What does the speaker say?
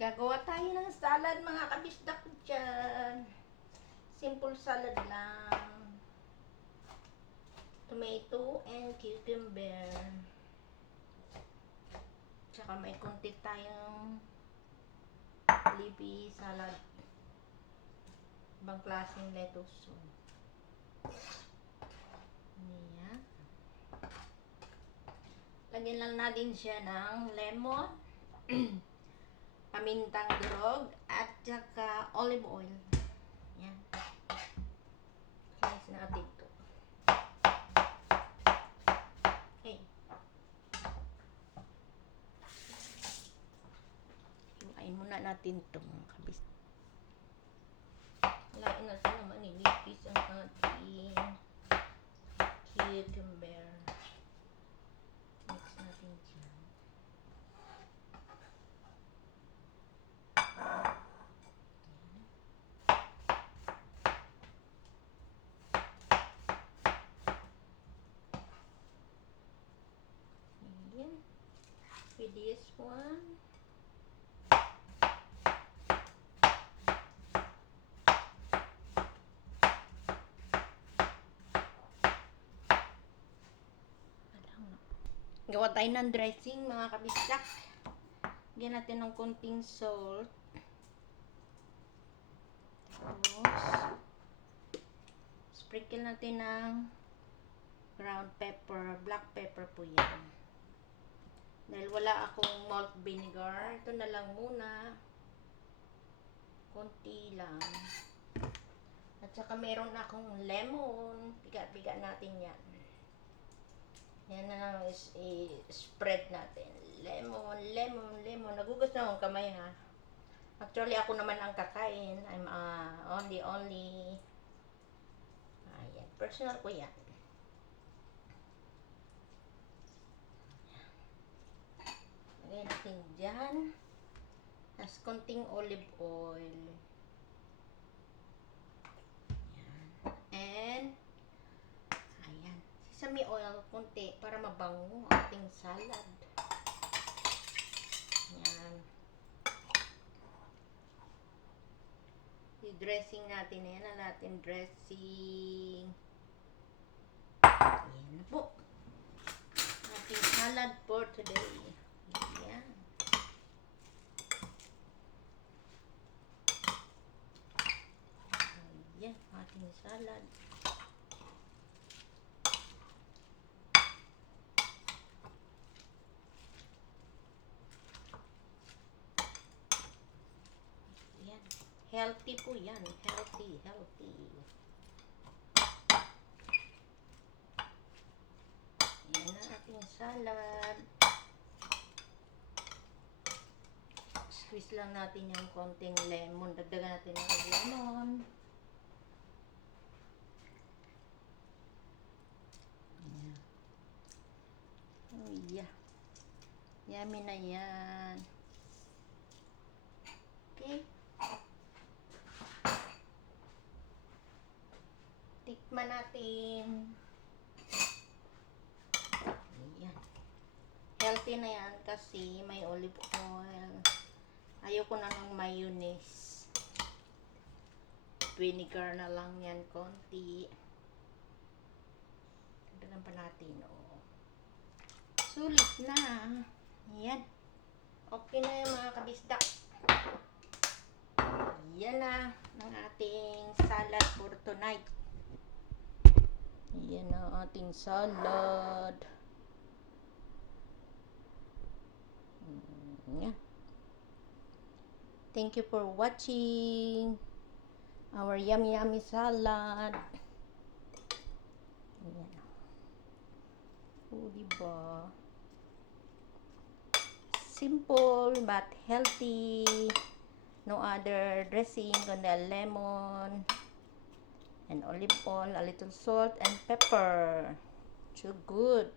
Gagawa tayo ng salad mga kabisdak dyan. Simple salad lang. Tomato and cucumber. Tsaka may konti tayong leafy salad. Ibang klaseng lettuce. Ayan. Lagyan lang natin siya ng lemon. Pamintang durog at saka olive oil. Yan. Slice natin ito. Okay. Hiwain muna natin ito mga kabis. Hiwain natin na manilipis ang ating cucumber. Mix natin dyan. With this one, gawa tayo ng dressing mga kabisdak. Lagyan natin ng konting salt. Tapos sprinkle natin ng ground pepper, black pepper po yan. Dahil wala akong malt vinegar, ito na lang muna. Konti lang. At saka meron akong lemon. Piga-piga natin yan. Yan na lang i-spread natin. Lemon, lemon, lemon. Nagugas na akong kamay ha. Actually, ako naman ang kakain. I'm only. Ayan. Personal ko yan. Lagyan natin dyan. Tapos konting olive oil. Ayan. And ayan. Sesame oil konti para mabango ang ating salad. Ayan. I-dressing natin. Ayan na natin dressing. Ayan na po. Ating salad for today. Ayan. Ayan, ating salad. Ayan. Healthy po yan. Healthy. Ayan na ating salad. Squeeze lang natin yung konting lemon. Dagdagan natin ng lemon. Ayan. Oh yeah. Yummy na yan. Okay. Tikman natin. Ayan. Healthy na yan kasi may olive oil. Ayoko na ng mayonnaise. Vinegar na lang yan, konti. Dagdagan pa natin, oh. Sulit na. Ayan. Okay na yung mga kabisdak. Yan na ang ating salad for tonight. Yan ang ating salad. Yeah. Thank you for watching our yummy salad. Ayan. Oh, diba? Simple but healthy. No other dressing kundi lemon and olive oil, a little salt and pepper. So good.